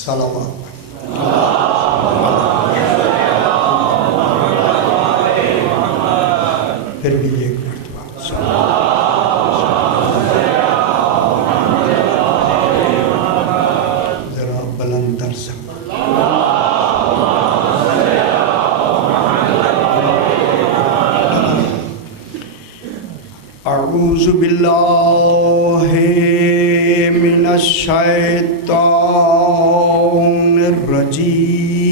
صلوات پھر بھی ایک مرتبہ ذرا بلند تر سے اعوذ باللہ من الشیطان الرجیم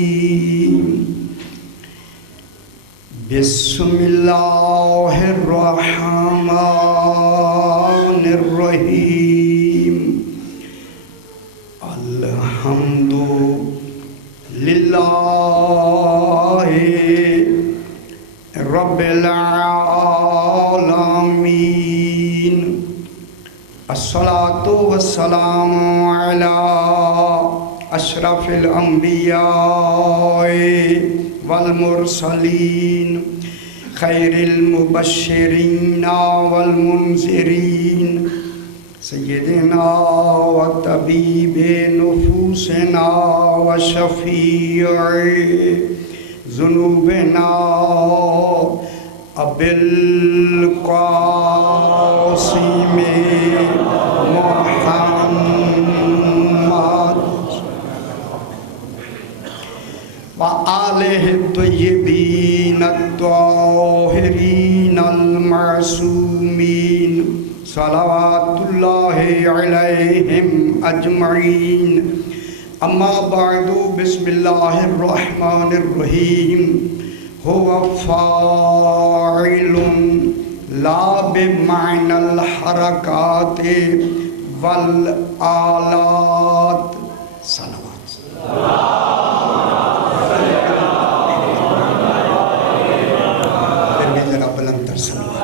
بسم اللہ الرحمن الرحیم الحمد للہ رب العالمین الصلاة والسلام علی اشرف الانبیاء والمرسلین خیر المبشرین والمنذرین سیدنا و طبیب نفوسنا و شفیع ذنوبنا ابی القاسم محمد وآلہ الطیبین الطاہرین المعصومین صلوات اللہ علیہم اجمعین اما بعد بسم اللہ الرحمن الرحیم هو فاعل لا بمعنى الحركات والآلات صلوات پھر بھی ذرا بلند تر صلوات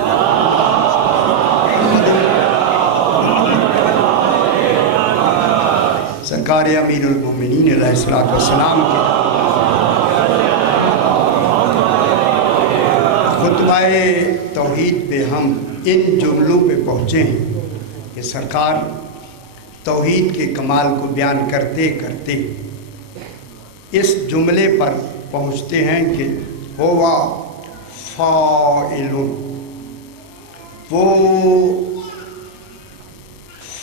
سرکار امیر المومنین علیہ السلام کے خطبہ توحید پہ ہم ان جملوں پہ پہنچے ہیں کہ سرکار توحید کے کمال کو بیان کرتے کرتے اس جملے پر پہنچتے ہیں کہ ہوا فاعل، وہ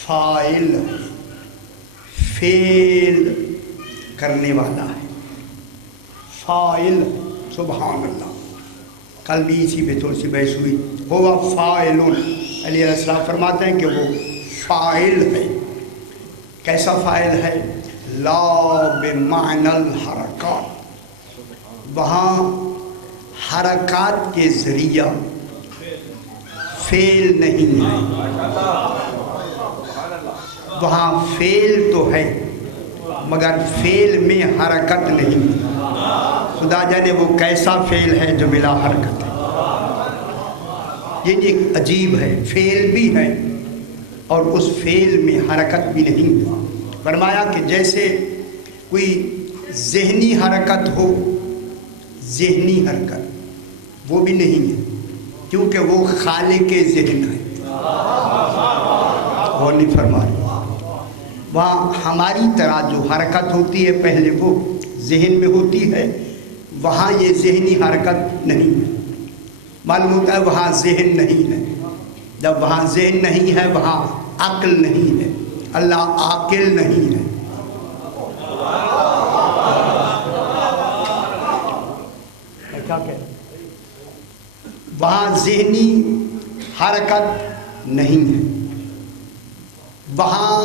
فاعل فعل کرنے والا ہے، فاعل سبحان اللہ۔ کل بھی اسی پہ تھوڑی سی بحث ہوئی، ہوا فاعل، علیہ السلام فرماتے ہیں کہ وہ فاعل ہے۔ کیسا فاعل ہے؟ لا بمعنی الحرکات، وہاں حرکات کے ذریعہ فعل نہیں ہے، وہاں فعل تو ہے مگر فعل میں حرکت نہیں۔ خدا جانے وہ کیسا فعل ہے جو بلا حرکت ہے، یہ ایک عجیب ہے، فعل بھی ہے اور اس فعل میں حرکت بھی نہیں۔ فرمایا کہ جیسے کوئی ذہنی حرکت ہو، ذہنی حرکت وہ بھی نہیں ہے کیونکہ وہ خالق ذہن ہے، اور نہیں فرما رہا۔ وہاں ہماری طرح جو حرکت ہوتی ہے پہلے وہ ذہن میں ہوتی ہے، وہاں یہ ذہنی حرکت نہیں ہے۔ معلوم ہوتا ہے وہاں ذہن نہیں ہے، جب وہاں ذہن نہیں ہے وہاں عقل نہیں ہے، اللہ عاقل نہیں ہے۔ کیا کہہ رہے؟ وہاں ذہنی حرکت نہیں ہے، وہاں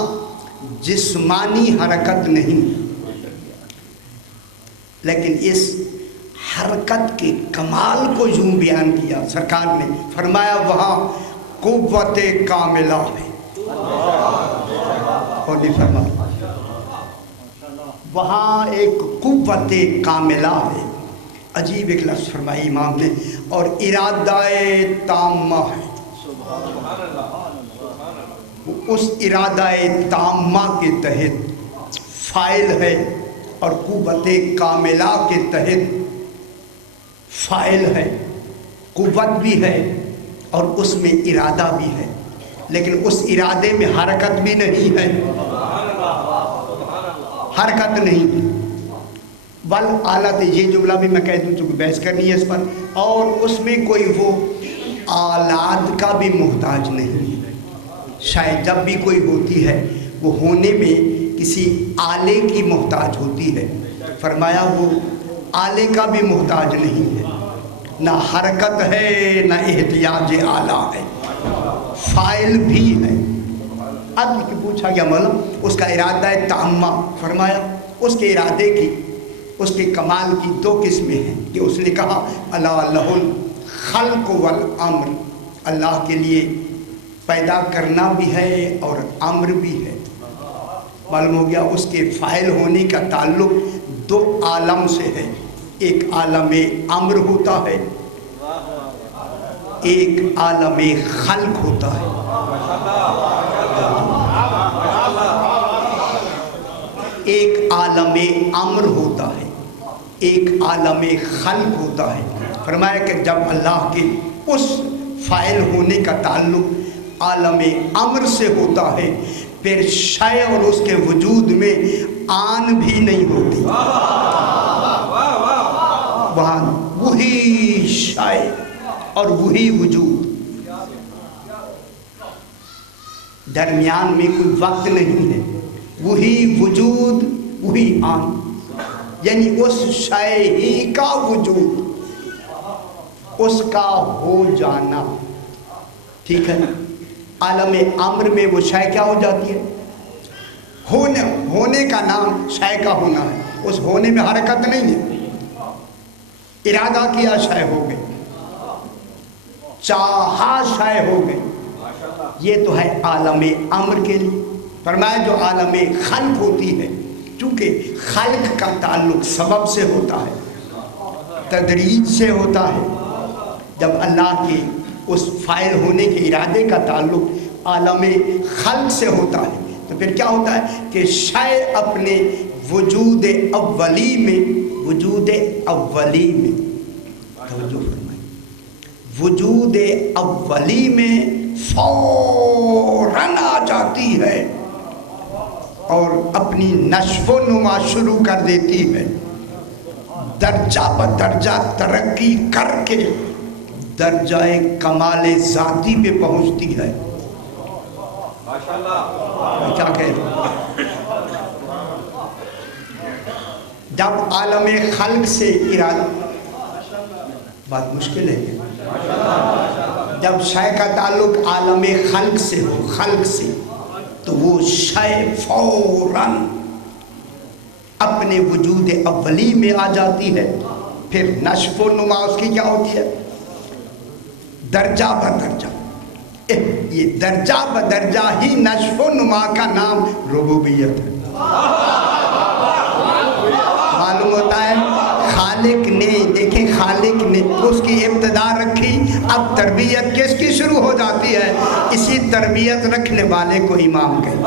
جسمانی حرکت نہیں، لیکن اس حرکت کے کمال کو یوں بیان کیا سرکار نے، فرمایا وہاں قوت کاملہ ہے، اور نہیں فرمایا وہاں ایک قوت کاملہ ہے۔ عجیب ایک لفظ فرمائی امام نے، اور ارادہ تامہ ہے، اس ارادہ تامہ کے تحت فاعل ہے، اور قوت کاملہ کے تحت فاعل ہے، قوت بھی ہے اور اس میں ارادہ بھی ہے، لیکن اس ارادے میں حرکت بھی نہیں ہے، حرکت نہیں ہے. ول آلات، یہ جملہ بھی میں کہہ دوں چونکہ بحث کرنی ہے اس پر، اور اس میں کوئی وہ آلات کا بھی محتاج نہیں ہے. شاید جب بھی کوئی ہوتی ہے وہ ہونے میں کسی آلے کی محتاج ہوتی ہے. فرمایا وہ آلے کا بھی محتاج نہیں ہے، نہ حرکت ہے نہ احتیاج آلہ ہے، فاعل بھی ہے. اب پوچھا گیا مولا اس کا ارادہ ہے تعمہ. فرمایا اس کے ارادے کی، اس کے کمال کی دو قسمیں ہیں کہ اس نے کہا الا لہ الخلق والامر، اللہ کے لیے پیدا کرنا بھی ہے اور امر بھی ہے. معلوم ہو گیا اس کے فاعل ہونے کا تعلق دو عالم سے ہے. ایک عالم امر ہوتا ہے، ایک عالم خلق ہوتا ہے. ایک عالم امر ہوتا ہے، ایک عالم خلق ہوتا ہے. فرمایا کہ جب اللہ کے اس فاعل ہونے کا تعلق عالم امر سے ہوتا ہے پھر شے اور اس کے وجود میں آن بھی نہیں ہوتی. وہاں وہی شے اور وہی وجود، درمیان میں کوئی وقت نہیں ہے. وہی وجود وہی آن، یعنی اس شے ہی کا وجود، اس کا ہو جانا. ٹھیک ہے. عالم امر میں وہ شے کیا ہو جاتی ہے؟ ہونے کا نام شے کا ہونا ہے. اس ہونے میں حرکت نہیں ہے. ارادہ کیا شے ہو گئی، چاہا شے ہو گئی. یہ تو ہے عالم امر کے لیے. فرمایا جو عالم خلق ہوتی ہے، چونکہ خلق کا تعلق سبب سے ہوتا ہے، تدریج سے ہوتا ہے. جب اللہ کے اس فاعل ہونے کے ارادے کا تعلق عالم خلق سے ہوتا ہے تو پھر کیا ہوتا ہے کہ شے اپنے وجود اولی میں، وجود اولی میں، توجہ فرمائیں، وجود اولی میں فوراً آ جاتی ہے اور اپنی نشو و نما شروع کر دیتی ہے. درجہ بدرجہ ترقی کر کے درجہ کمال ذاتی پہ پہنچتی ہے. کیا کہہ رہے ہیں؟ جب عالم خلق سے ارادہ، بات مشکل ہے. جب شے کا تعلق عالم خلق سے ہو، خلق سے، تو وہ شے فوراً اپنے وجود اولی میں آ جاتی ہے. پھر نشو و نما اس کی کیا ہوتی ہے؟ درجہ بدرجہ. یہ درجہ بدرجہ ہی نشو و نما کا نام ربوبیت ہے. معلوم ہوتا ہے خالق نے، دیکھیں خالق نے اس کی ابتدا رکھی، اب تربیت کس کی شروع ہو جاتی ہے؟ اسی تربیت رکھنے والے کو امام کہتے.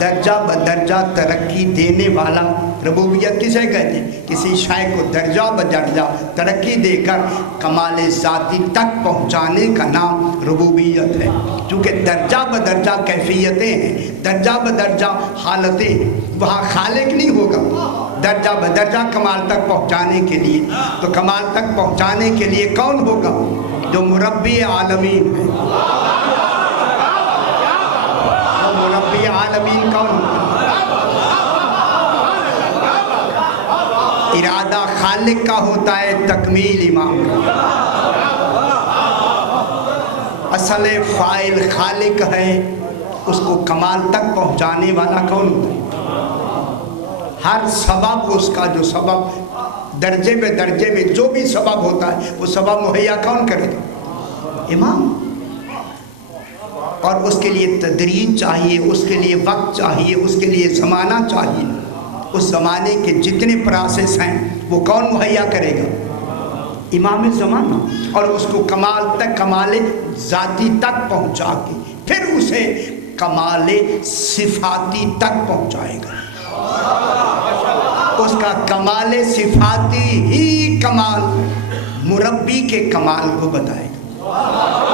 درجہ بدرجہ ترقی دینے والا ربوبیت کسے کہتے ہیں؟ کسی شے کو درجہ بدرجہ ترقی دے کر کمال ذاتی تک پہنچانے کا نام ربوبیت ہے. چونکہ درجہ بدرجہ کیفیتیں ہیں، درجہ بدرجہ حالتیں ہیں، وہاں خالق نہیں ہوگا. درجہ بدرجہ کمال تک پہنچانے کے لیے، تو کمال تک پہنچانے کے لیے کون ہوگا؟ جو مربی عالمین ہے. مربی عالمین کون؟ ارادہ خالق کا ہوتا ہے، تکمیل امام کا. اصل فاعل خالق ہے، اس کو کمال تک پہنچانے والا کون ہوتا ہے؟ ہر سبب اس کا جو سبب درجے میں درجے میں جو بھی سبب ہوتا ہے وہ سبب مہیا کون کرے گا؟ امام. اور اس کے لیے تدریج چاہیے، اس کے لیے وقت چاہیے، اس کے لیے زمانہ چاہیے. اس زمانے کے جتنے پروسیس ہیں وہ کون مہیا کرے گا؟ امام زمانہ. اور اس کو کمال تک، کمال ذاتی تک پہنچا کے پھر اسے کمال صفاتی تک پہنچائے گا. اس کا کمال صفاتی ہی کمال مربی کے کمال کو بتائے گا.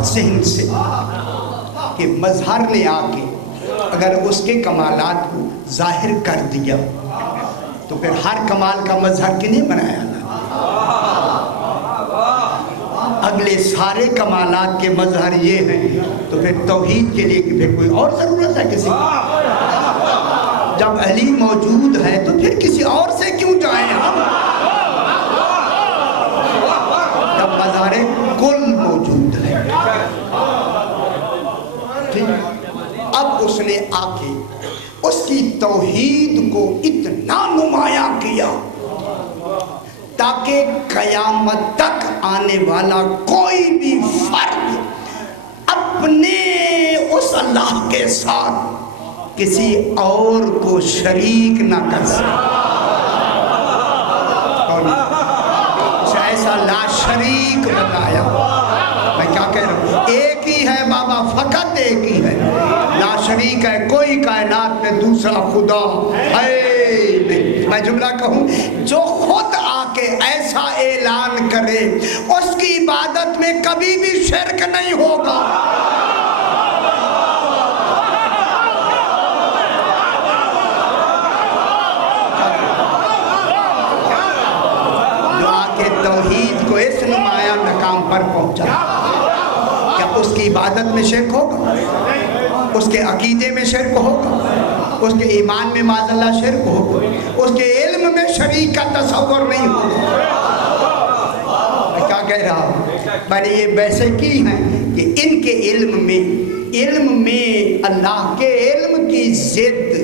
وسط ذہن سے کہ مظہر نے آ کے اگر اس کے کمالات کو ظاہر کر دیا تو پھر ہر کمال کا مظہر کنے بنایا نا؟ اگلے سارے کمالات کے مظہر یہ ہیں تو پھر توحید کے لیے پھر کوئی اور ضرورت ہے کسی کی؟ جب علی موجود ہے تو پھر کسی اور سے کیوں جائیں ہم؟ جب مظہر کل موجود ہے۔ اب اس نے آ کے اس کی توحید کو اتنا نمایاں کیا تاکہ قیامت تک آنے والا کوئی بھی فرد اپنے اس اللہ کے ساتھ کسی اور کو شریک نہ کر سکے۔ ایسا لا شریک بتایا۔ میں کیا کہہ رہا ہوں؟ ایک ہی ہے بابا، فقط ایک ہی ہے، لا شریک ہے، کوئی کائنات میں دوسرا خدا ہے نہیں۔ میں جملہ کہوں، جو خود آ کے ایسا اعلان کرے اس کی عبادت میں کبھی بھی شرک نہیں ہوگا۔ جو آ کے توحید کو اس نمایاں مقام پر پہنچا، کیا اس کی عبادت میں شرک ہوگا؟ اس کے عقیدے میں شرک ہوگا؟ اس کے ایمان میں معاذ اللہ شرک ہوگا؟ اس کے علم میں شریک کا تصور نہیں ہوگا؟ میں کیا کہہ رہا ہوں؟ میں نے یہ بحثیں کی ہیں کہ ان کے علم میں اللہ کے علم کی ضد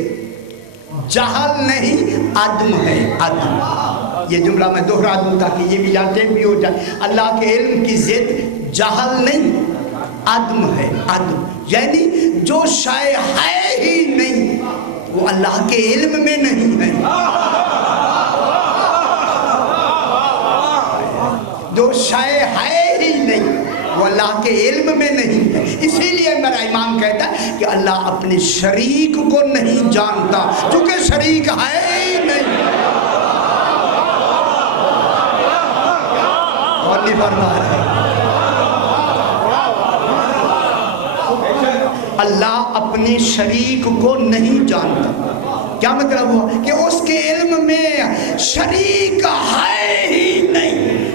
جہل نہیں، عدم ہے، عدم۔ یہ جملہ میں دوہرا دوں تاکہ یہ بھی یاد بھی ہو جائے۔ اللہ کے علم کی ضد جہل نہیں، عدم ہے، عدم، یعنی جو شے ہے ہی نہیں وہ اللہ کے علم میں نہیں ہے۔ جو شے ہے ہی نہیں وہ اللہ کے علم میں نہیں ہے۔ اسی لیے میرا امام کہتا ہے کہ اللہ اپنے شریک کو نہیں جانتا کیونکہ شریک ہے ہی نہیں۔ اور نہیں فرما ہے اللہ اپنے شریک کو نہیں جانتا۔ کیا مطلب ہوا؟ کہ اس کے علم میں شریک ہے ہی نہیں۔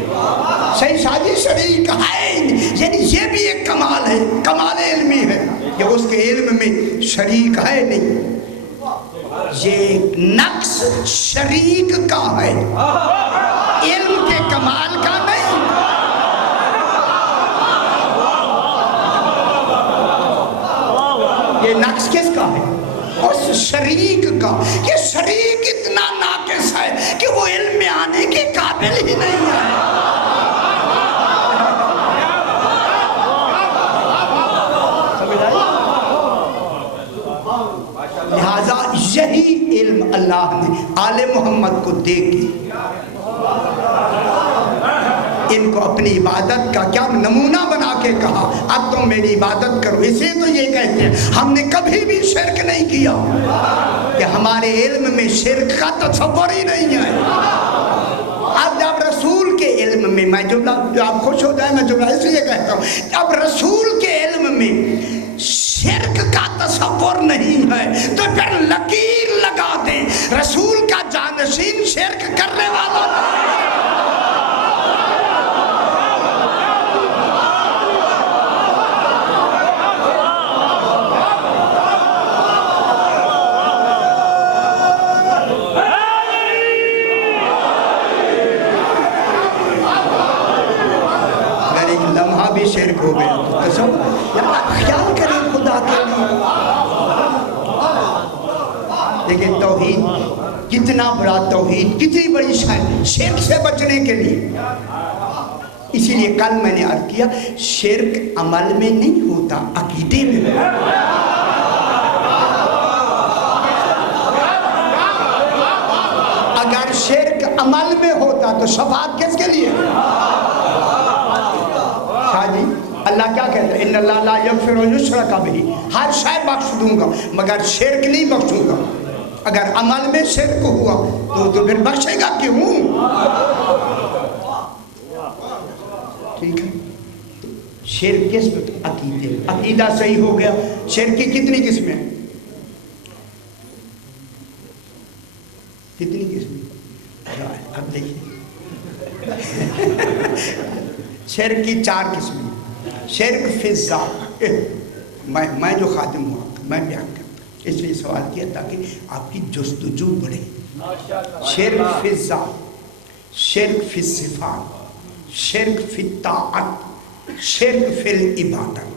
صحیح ساجی، شریک ہے ہی نہیں، یعنی یہ بھی ایک کمال ہے، کمال علمی ہے کہ اس کے علم میں شریک ہے نہیں۔ یہ نقص شریک کا ہے، علم کے کمال کا نہیں۔ یہ نقص کس کا ہے؟ اس شریک کا۔ یہ شریک اتنا ناقص ہے کہ وہ علم میں آنے کے قابل ہی نہیں ہے۔ لہذا یہی علم اللہ نے آل محمد کو دے کے ان کو اپنی عبادت کا کیا نمونہ بنا کے کہا، اب تم میری عبادت کرو۔ اسے تو یہ کہتے ہیں ہم نے کبھی بھی شرک نہیں کیا، کہ ہمارے علم میں شرک کا تصور ہی نہیں ہے۔ اب جب رسول کے علم میں، میں جملہ جو آپ خوش ہو جائیں، میں جملہ اس لیے کہتا ہوں، اب رسول کے علم میں شرک کا تصور نہیں ہے تو پھر لکیر لگا دیں رسول کا جانشین شرک کرنے والا نہیں۔ شرک ہو گیا تو تصور، خیال کریں خدا کے لیے۔ لیکن توحید کتنا بڑا، توحید کتنی بڑی شان، شرک سے بچنے کے لیے۔ اسی لیے کل میں نے عرض کیا شرک عمل میں نہیں ہوتا، عقیدے میں ہوتا۔ اگر شرک عمل میں ہوتا تو شفاعت کس کے لیے؟ جی اللہ کیا کہتا ہے؟ ان اللہ لا یغفر یشرک بہ، ہر شے بخش دوں گا مگر شرک نہیں بخشوں گا۔ اگر عمل میں شرک ہوا تو پھر بخشے گا کیوں؟ ٹھیک ہے، شرک کس میں؟ عقیدے، عقیدہ صحیح ہو گیا۔ شرک کی کتنی قسمیں؟ کتنی قسمیں؟ اب دیکھیے شرک کی 4 قسمیں۔ شرک فی الذات، میں جو خادم ہوں میں بیان کرتا ہوں، اس لیے سوال کیا تاکہ آپ کی جستجو بڑھے۔ شرک فی الذات، شرک فی الصفات، شرک فی الطاعت، شرک فی العبادت۔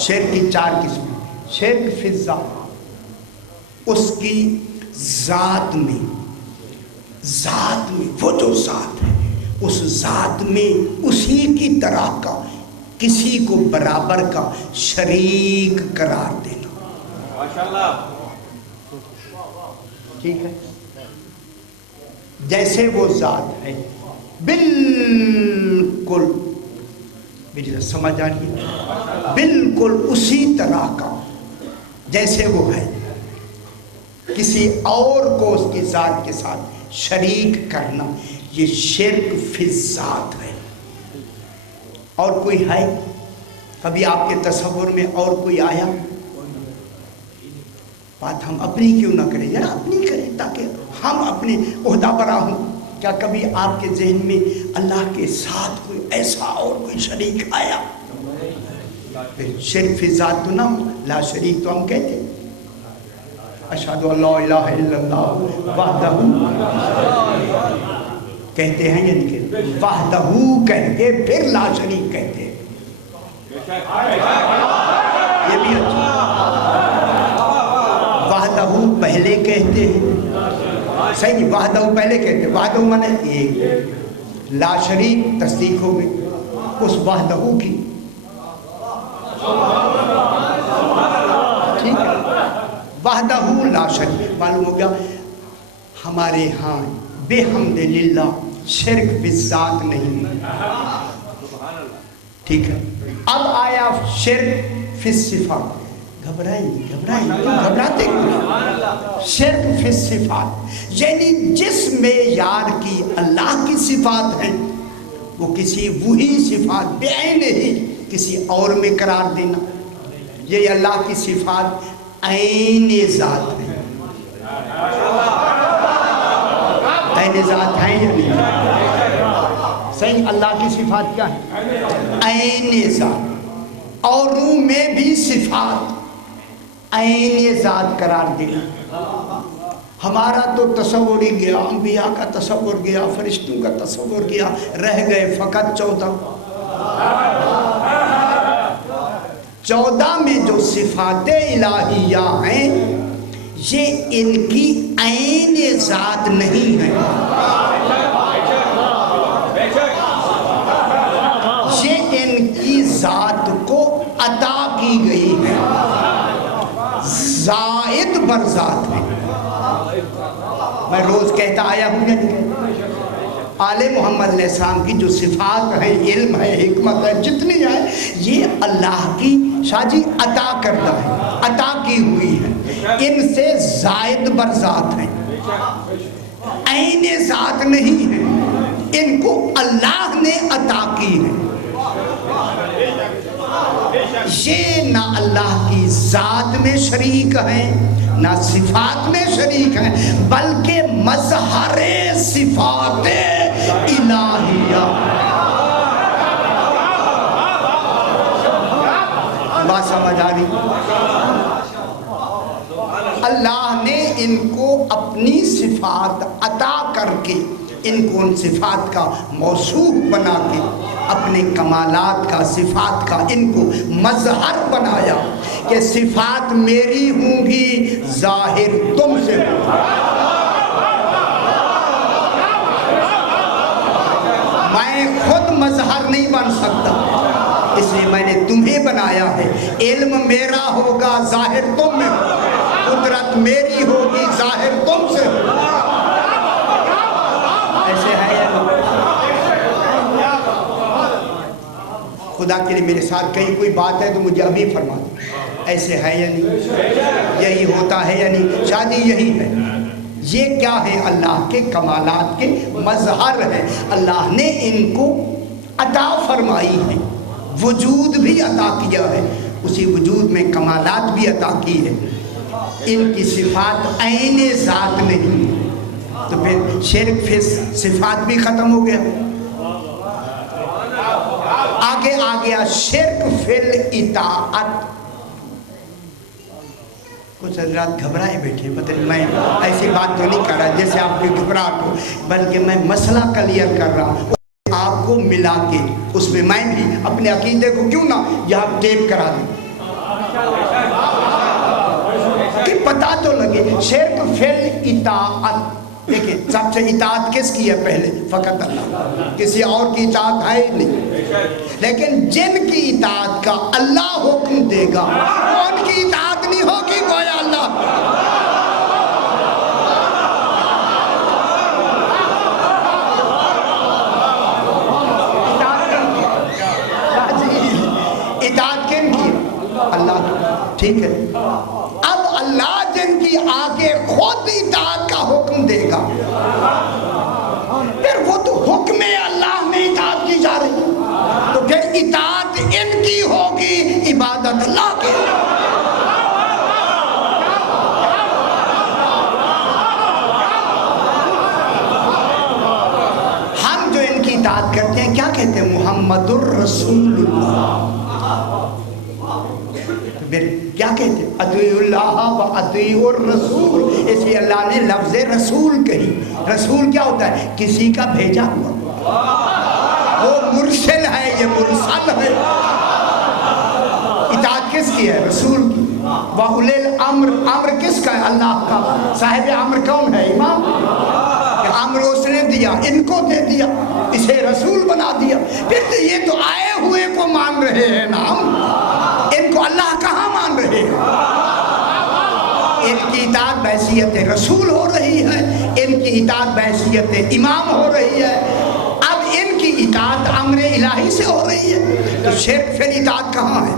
شرک کی 4 قسمیں۔ شرک فی الذات، اس کی ذات میں وہ جو ذات ہے اس ذات میں اسی کی طرح کا کسی کو برابر کا شریک قرار دینا۔ ٹھیک ہے، جیسے وہ ذات ہے بالکل، میری سمجھ آ رہی ہے؟ بالکل اسی طرح کا جیسے وہ ہے، کسی اور کو اس کی ذات کے ساتھ شریک کرنا، یہ شرک فی الذات ہے۔ اور کوئی ہے؟ کبھی آپ کے تصور میں اور کوئی آیا؟ بات ہم اپنی کیوں نہ کریں، ذرا اپنی کریں تاکہ ہم اپنے عہدہ برا ہوں۔ کیا کبھی آپ کے ذہن میں اللہ کے ساتھ کوئی ایسا اور کوئی شریک آیا؟ شرک فی الذات تو نہ ہو، لا شریک تو ہم کہتے ہیں۔ اشہد ان لا الہ الا اللہ وحدہ کہتے ہیں، یعنی کہ وحدہ کہتے پھر لا شریک کہتے ہیں، یہ بھی اچھا۔ وحدہ پہلے کہتے ہیں، صحیح، وحدہ پہلے کہتے ہیں، وحدہ مانے ایک، لا شریک تصدیق ہو گئی اس وحدہ کی۔ ٹھیک ہے، وحدہ لا شریک، معلوم ہو گیا ہمارے ہاں بے حمد للہ شرک بالذات نہیں۔ ٹھیک ہے، اب آیا شرک فی الصفات۔ گھبرائیں کیوں گھبراتے کیوں؟ شرک فی الصفات یعنی جس میں یار کی اللہ کی صفات ہیں وہ کسی وہی صفات بعین ہی کسی اور میں قرار دینا، یہ اللہ کی صفات عین ذات ہے۔ عین ذات ہیں یا نہیں؟ صحیح، اللہ کی صفات کیا ہے؟ عین ذات، اور روح میں بھی صفات عین ذات قرار دینا۔ ہمارا تو تصور ہی گیا، انبیاء کا تصور گیا، فرشتوں کا تصور گیا، رہ گئے فقط 14 میں جو صفات الہیہ ہیں یہ ان کی عین ذات نہیں ہے، یہ ان کی ذات کو عطا کی گئی ہے، زائد بر ذات ہے۔ میں روز کہتا آیا ہوں آل محمد علیہ السلام کی جو صفات ہیں، علم ہے، حکمت ہے، جتنی ہے یہ اللہ کی شاہ جی عطا کردہ ہے، عطا کی ہوئی ہے، ان سے زائد بر ذات ہیں، عین ذات نہیں ہے، ان کو اللہ نے عطا کی ہے۔ یہ نہ اللہ کی ذات میں شریک ہیں نہ صفات میں شریک ہیں، بلکہ مظہر صفات الہیہ۔ بات سمجھ آ رہی؟ اللہ نے ان کو اپنی صفات عطا کر کے ان کو ان صفات کا موصوف بنا کے اپنے کمالات کا، صفات کا ان کو مظہر بنایا کہ صفات میری ہوں گی، ظاہر تم سے ہوگا۔ میں خود مظہر نہیں بن سکتا، اس لیے میں نے تمہیں بنایا ہے۔ علم میرا ہوگا، ظاہر تم میں ہوگا، قدرت میری ہوگی، ظاہر تم سے ہوگا۔ ایسے ہے یا نہیں؟ خدا کے لیے میرے ساتھ کہیں کوئی بات ہے تو مجھے ابھی فرما دو، ایسے ہے یا نہیں؟ یہی ہوتا ہے یا نہیں؟ شادی یہی ہے، یہ کیا ہے؟ اللہ کے کمالات کے مظہر ہے. اللہ نے ان کو عطا فرمائی ہے، وجود بھی عطا کیا ہے، اسی وجود میں کمالات بھی عطا کی ہے. ان کی صفات عین ذات نہیں، تو پھر شرک پھر صفات بھی ختم ہو گیا. آگے آ گیا شرک فی الاطاعت. کچھ حضرات گھبرائے بیٹھے، پتہ نہیں میں ایسی بات تو نہیں کر رہا جیسے آپ کی گھبراہٹ ہو، بلکہ میں مسئلہ کلیئر کر رہا ہوں آپ کو ملا کے. اس میں میں بھی اپنے عقیدے کو کیوں نہ یہاں ٹیپ کرا دوں کہ پتہ تو لگے. شرک فی الاطاعت، دیکھیں سب سے اطاعت کس کی ہے؟ پہلے فقط اللہ، کسی اور کی اطاعت ہے نہیں. لیکن جن کی اطاعت کا اللہ حکم دے گا ان کی اطاعت نہیں ہوگی، گویا اللہ. اطاعت کن کی؟ اللہ کی. ٹھیک ہے، اب اللہ جن کی آگے خود اطاعت کا حکم دے گا، پھر وہ تو حکم اللہ میں اطاعت کی جا رہی، تو پھر اطاعت ان کی ہوگی، عبادت اللہ کی. ہم جو ان کی اطاعت کرتے ہیں کیا کہتے ہیں؟ محمد الرسول اللہ. پھر کیا کہتے ہیں؟ اطیعوا اللہ و اطیعوا الرسول. اس لیے اللہ نے لفظ رسول کہی. رسول کیا ہوتا ہے؟ کسی کا بھیجا ہوا. وہ مرسل ہے، یہ مرسل ہے. اطاعت کس کی ہے؟ رسول کی. وَأُولِي الْأَمْرِ، امر کس کا ہے؟ اللہ کا. صاحب امر کون ہے؟ امام. کہ امر اس نے دیا، ان کو دے دیا، اسے رسول بنا دیا. پھر یہ تو آئے ہوئے کو مان رہے ہیں نا ہم، ان کو اللہ کہاں مان رہے ہیں؟ ان کی اطاعت بحیثیت رسول ہو رہی ہے، ان کی اطاعت بحیثیت امام ہو رہی ہے. اب ان کی اطاعت امر الہی سے ہو رہی ہے، تو شرک فی الاطاعت کہاں ہے؟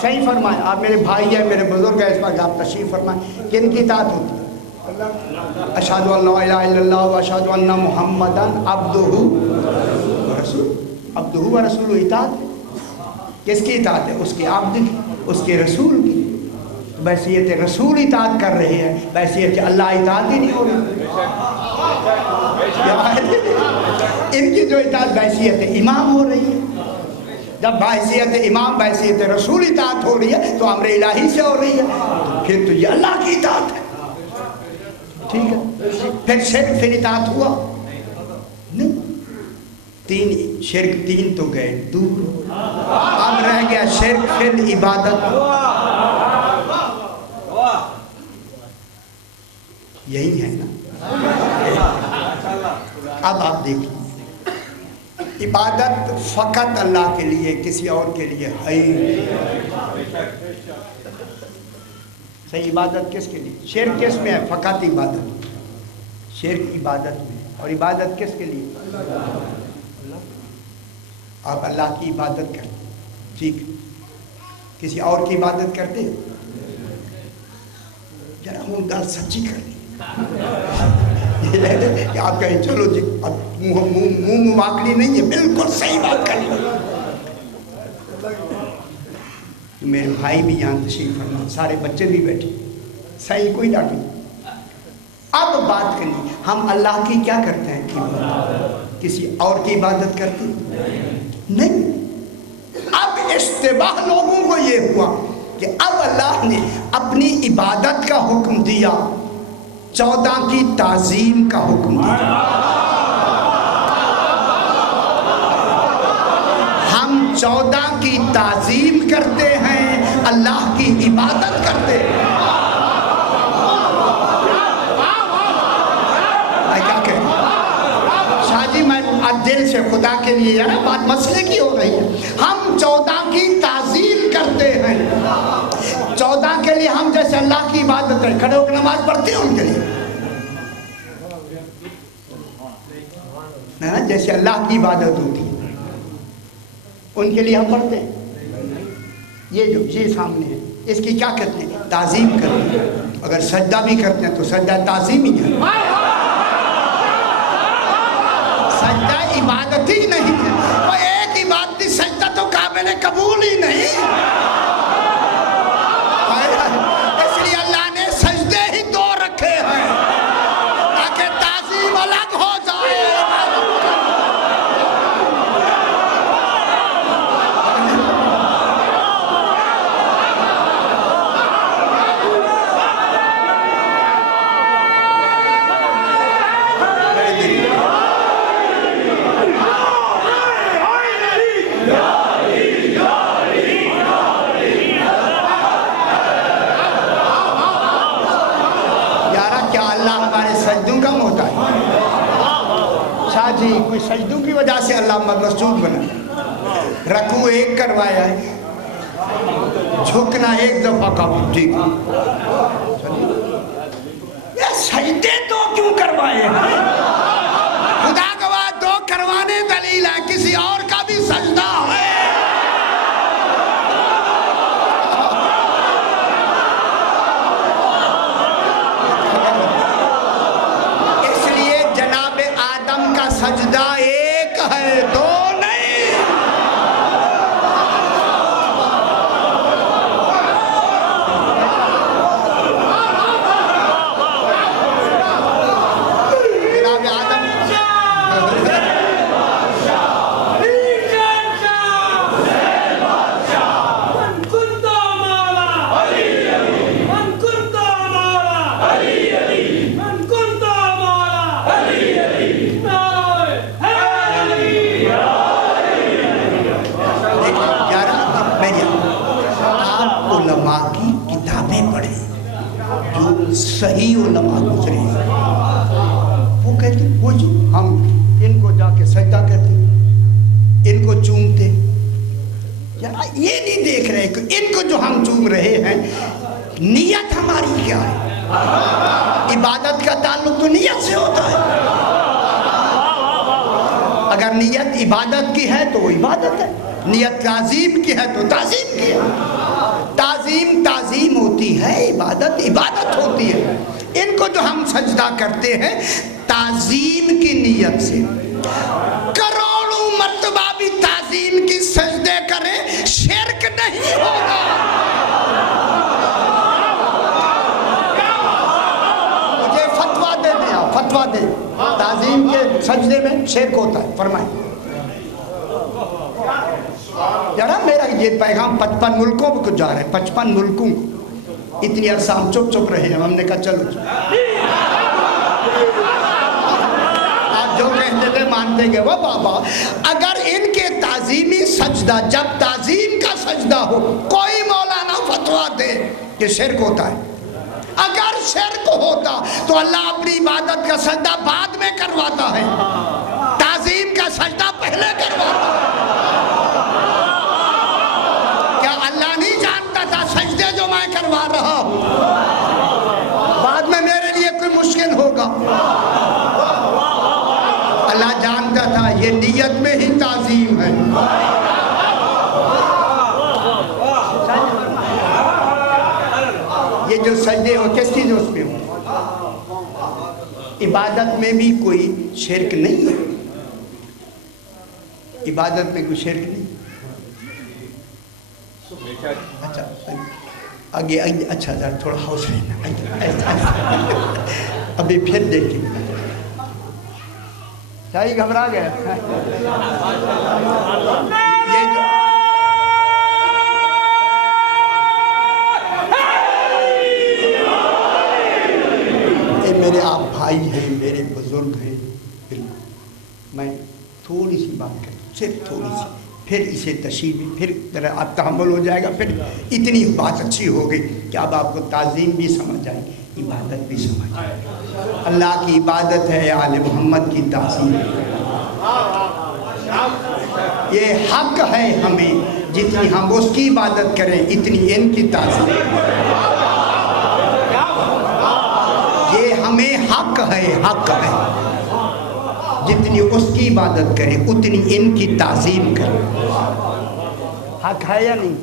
صحیح فرمائیں. آپ میرے بھائی ہیں، میرے بزرگ ہیں، اس وقت آپ تشریف فرمائیں. کن کی اطاعت ہوتی ہے؟ اشہدو ان لا الہ الا اللہ و اشہدو ان محمدا عبدہ و رسول. عبدہ و رسول اطاعت کس کی اطاعت ہے؟ اس کے عبد کی، اس کے رسول کی. بحیثیت رسول اطاعت کر رہے ہیں، بحیثیت اللہ اطاعت ہی نہیں ہو رہی. ان کی جو اطاعت بحیثیت امام ہو رہی ہے. جب بحیثیت امام بحیثیت رسول اطاعت ہو رہی ہے تو امر الہی سے ہو رہی ہے، پھر تو یہ اللہ کی اطاعت ہے. ٹھیک ہے. پھر شرک فی الاطاعت ہوا نہیں. تین شرک تین تو گئے دور، اب رہ گیا شرک فی العبادت. یہی ہے نا. اب آپ دیکھیں، عبادت فقط اللہ کے لیے، کسی اور کے لیے ہے. صحیح عبادت کس کے لیے؟ شرک کس میں ہے؟ فقط عبادت. شرک عبادت میں، اور عبادت کس کے لیے؟ آپ اللہ کی عبادت کرتے، ٹھیک، کسی اور کی عبادت کرتے؟ ذرا ہوں گل سچی کر لی کہ آپ کہیں چلو جی اب منہ مواقلی نہیں ہے، بالکل صحیح بات کر لی. میرے بھائی بھی یہاں تشریف فرما، سارے بچے بھی بیٹھے، صحیح کوئی ڈاٹ نہیں. اب بات کرنی، ہم اللہ کی کیا کرتے ہیں؟ عبادت. کسی اور کی عبادت کرتے نہیں. اب اشتباہ لوگوں کو یہ ہوا کہ اب اللہ نے اپنی عبادت کا حکم دیا، 14 کی تعظیم کا حکم دیا. ہم 14 کی تعظیم کرتے ہیں، اللہ کی عبادت کرتے ہیں. کیا کہیں شاہ جی، میں دل سے خدا کے لیے ہے، بات مسئلے کی ہو رہی ہے. ہم 14 کی تعظیم کرتے ہیں. 14 کے لیے ہم جیسے اللہ کی عبادت کریں، کھڑے ہو کے نماز پڑھتے ہیں ان کے لیے، جیسے اللہ کی عبادت ہوتی ہے ان کے لیے ہم پڑھتے ہیں. یہ سامنے ہے، اس کی کیا کرتے ہیں؟ تعظیم کرتے ہیں۔ اگر سجدہ بھی کرتے ہیں تو سجدہ تعظیم ہی ہے، سجدہ عبادت ہی نہیں ہے۔ اور ایک عبادتی سجدہ تو کعبے نے قبول ہی نہیں، اس لیے اللہ نے سجدے ہی دو رکھے ہیں تاکہ تعظیم الگ ہو جائے۔ سجدوں کا ہوتا ہے شاہ جی، کوئی سجدوں کی وجہ سے اللہ مسجود بنا، رکوع ایک کروایا ہے، جھکنا ایک دفعہ کا ٹھیک، یہ سجدے دو کیوں کروائے ہیں؟ خدا گواہ دو کروانے دلیل ہے، کسی اور کا بھی سجدہ ہے۔ سجدہ ایک ہے، دو نہیں۔ جناب آدم صحیح علماء گزرے ہیں، وہ کہتے ہیں وہ جو ہم ان کو جا کے سجدہ کرتے ان کو چومتے، یار یہ نہیں دیکھ رہے کہ ان کو جو ہم چوم رہے ہیں نیت ہماری کیا ہے؟ عبادت کا تعلق تو نیت سے ہوتا ہے، اگر نیت عبادت کی ہے تو وہ عبادت ہے، نیت تعظیم کی ہے تو تعظیم کی ہے۔ تعظیم تعظیم ہوتی ہے، عبادت عبادت ہوتی ہے۔ ان کو جو ہم سجدہ کرتے ہیں تعظیم کی نیت سے، کروڑوں مرتبہ بھی تعظیم کی سجدے کریں شرک نہیں ہوگا۔ مجھے فتویٰ دے دیں، فتویٰ دیں تعظیم کے سجدے میں شرک ہوتا ہے، فرمائیں۔ یارا میرا یہ پیغام 55 ملکوں کو جا رہا ہے، 55 ملکوں کو، اتنی عرصہ ہم چپ رہے ہیں، ہم نے کہا چلو آپ جو کہتے تھے مانتے گئے، وہ بابا اگر ان کے تعظیمی سجدہ جب تعظیم کا سجدہ ہو، کوئی مولانا فتویٰ دے کہ شرک ہوتا ہے، اگر شرک ہوتا تو اللہ اپنی عبادت کا سجدہ بعد میں کرواتا ہے، تعظیم کا سجدہ پہلے کرواتا ہے۔ اللہ نہیں جانتا تھا سجدے جو میں کروا رہا ہوں بعد میں میرے لیے کوئی مشکل ہوگا؟ اللہ جانتا تھا یہ نیت میں ہی تعظیم ہے۔ یہ جو سجدے ہو کس چیز اس میں ہو؟ عبادت میں بھی کوئی شرک نہیں ہے، عبادت میں کوئی شرک نہیں۔ اچھا آگے اچھا تھوڑا حوصلہ ابھی پھر دیکھیں، شاہی گھبرا گیا۔ یہ میرے آپ بھائی ہیں، میرے بزرگ ہیں، میں تھوڑی سی بات کروں، صرف تھوڑی سی، پھر اسے تشریح پھر ذرا آپ تحمل ہو جائے گا، پھر اتنی بات اچھی ہو گئی کہ اب آپ کو تعظیم بھی سمجھ آئے گی، عبادت بھی سمجھ آئے گی۔ اللہ کی عبادت ہے آل محمد کی تعظیم، یہ حق ہے ہمیں جتنی ہم اس کی عبادت کریں اتنی ان کی تعظیم، یہ ہمیں حق ہے، حق ہے جتنی اس کی عبادت کریں اتنی ان کی تعظیم کریں۔ حق ہے یا نہیں؟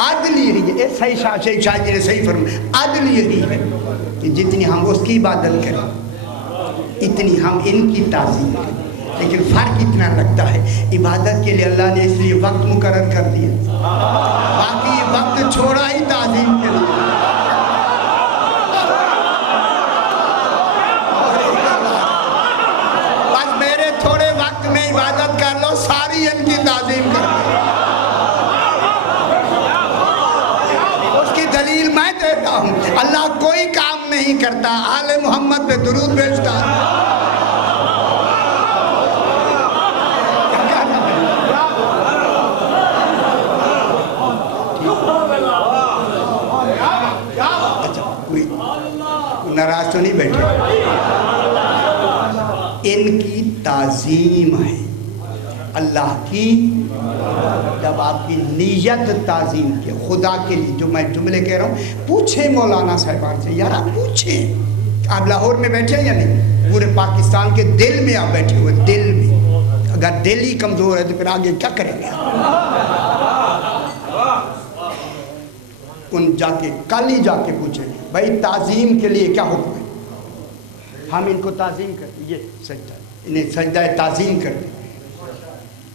عدل یہی ہے، صحیح شیخ شاہ جی نے صحیح فرمایا، عدل یہی ہے کہ جتنی ہم اس کی عبادت کریں اتنی ہم ان کی تعظیم کریں، لیکن فرق اتنا لگتا ہے عبادت کے لیے اللہ نے اس لیے وقت مقرر کر دیا، باقی یہ وقت چھوڑا ہی تعظیم کے لیے۔ بس میرے تھوڑے وقت میں عبادت کر لو، ساری ان کی تعظیم کر لو۔ اس کی دلیل میں دیتا ہوں، اللہ کوئی کام نہیں کرتا، آل محمد پہ درود بھیجتا ہے۔ ناراض تو نہیں بیٹھے؟ ان کی تعظیم ہے اللہ کی، جب آپ کی نیت تعظیم کی خدا کے لیے، جو میں جملے کہہ رہا ہوں پوچھیں مولانا صاحبان سے، یار آپ پوچھیں، آپ لاہور میں بیٹھے ہیں یا نہیں؟ پورے پاکستان کے دل میں آپ بیٹھے ہوئے، دل میں، اگر دل ہی کمزور ہے تو پھر آگے کیا کریں گے؟ ان جا کے کل ہی جا کے پوچھیں بھائی تعظیم کے لیے کیا حکم ہے؟ ہم ان کو تعظیم کرتے، یہ سجدہ، انہیں سجدہ تعظیم کرتے،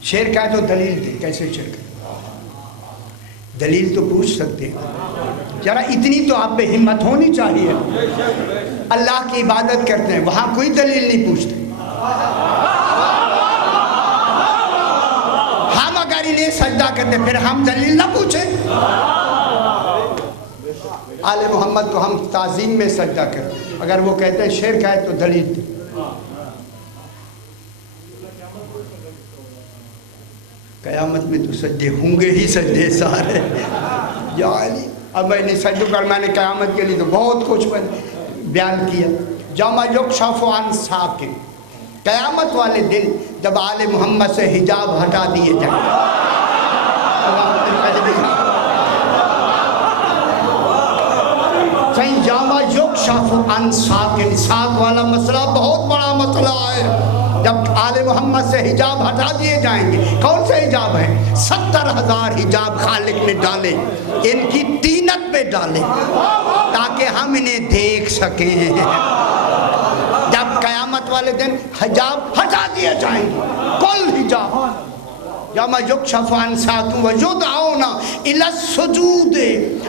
شعر کا ہے تو دلیل دے، کیسے شعر کرتے؟ دلیل تو پوچھ سکتے ہیں، ذرا اتنی تو آپ پہ ہمت ہونی چاہیے۔ اللہ کی عبادت کرتے ہیں، وہاں کوئی دلیل نہیں پوچھتے، ہم اگر انہیں سجدہ کرتے پھر ہم دلیل نہ پوچھیں۔ آل محمد کو ہم تعظیم میں سجدہ کریں، اگر وہ کہتے ہیں شعر کا ہے تو دلیل دیں۔ قیامت میں تو سجدے ہوں گے ہی سجدے سارے، یا علی۔ اب میں نے سجدہ کر، میں نے قیامت کے لیے تو بہت کچھ بیان کیا۔ یوم یکشف عن ساق، قیامت والے دن جب آل محمد سے حجاب ہٹا دیے جائیں، یوم یکشف عن ساق، ساق والا مسئلہ بہت بڑا مسئلہ ہے۔ جب آل محمد سے حجاب ہٹا دیے جائیں گے، کون سے حجاب ہیں؟ 70,000 حجاب خالق نے ڈالے، ان کی طینت پہ ڈالے تاکہ ہم انہیں دیکھ سکیں۔ جب قیامت والے دن حجاب ہٹا دیے جائیں گے، کل حجاب، یوم یکشف عن ساق ویدعون الی السجود،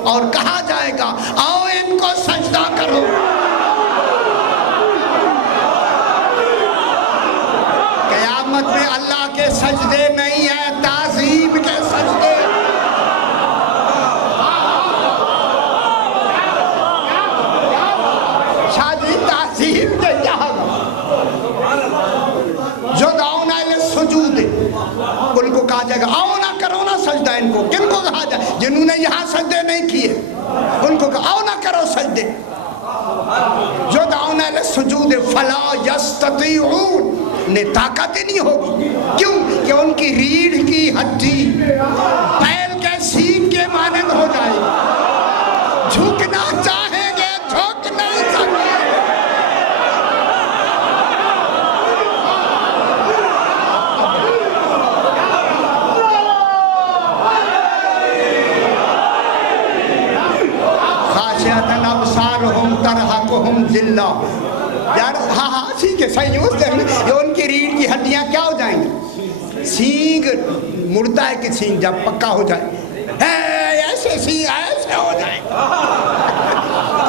اور کہا جائے گا آؤ ان کو سجدہ کرو۔ قیامت میں اللہ کے سجدے نہیں ہیں، تعظیم کے سجدے۔ شاہ جی تعظیم کے کیا ہوگا؟ یدعون الی السجود، ان کو کہا جائے گا آؤ نہ کرو نہ سجدہ، ان کو کن کو کہا جائے؟ جنہوں نے یہاں سجدے نہیں کیے ان کو کہا آؤ نہ کرو سجدے۔ یدعون الی السجود فلا یستطیعون، انہیں طاقت ہی نہیں ہوگی، کیوں کہ ان کی ریڑھ کی ہڈی بیل کے سینگ کے مانند ہو جائے گی، جھکنا چاہیں گے جھک نہیں سکتے۔ ابصارهم ترهقهم ذلہ، یار ہاں ٹھیک ہے صحیح ہے، یہ ان کی ریڑھ کی ہڈیاں کیا ہو جائیں گی؟ سینگ مڑتا ہے کہ سینگ جب پکا ہو جائے ایسے سینگ ایسے ہو جائیں گے،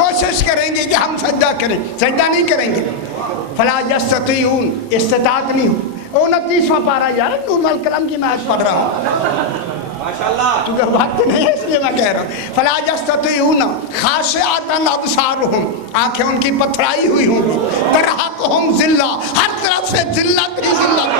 کوشش کریں گے کہ ہم سجدہ کریں، سجدہ نہیں کریں گے۔ فلا یستطیعون، استطاعت نہیں ہو۔ 29واں پارہ، یار نور الکلام کی میں آج پڑھ رہا ہوں، کیونکہ وقت نہیں ہے اس لیے میں کہہ رہا ہوں۔ فلا یستطیعون خاشعۃ ابصارهم، آنکھیں ان کی پتھرائی ہوئی ہوں گی، ترہقہم ذلہ، ہر طرف سے ذلت ہی ذلت۔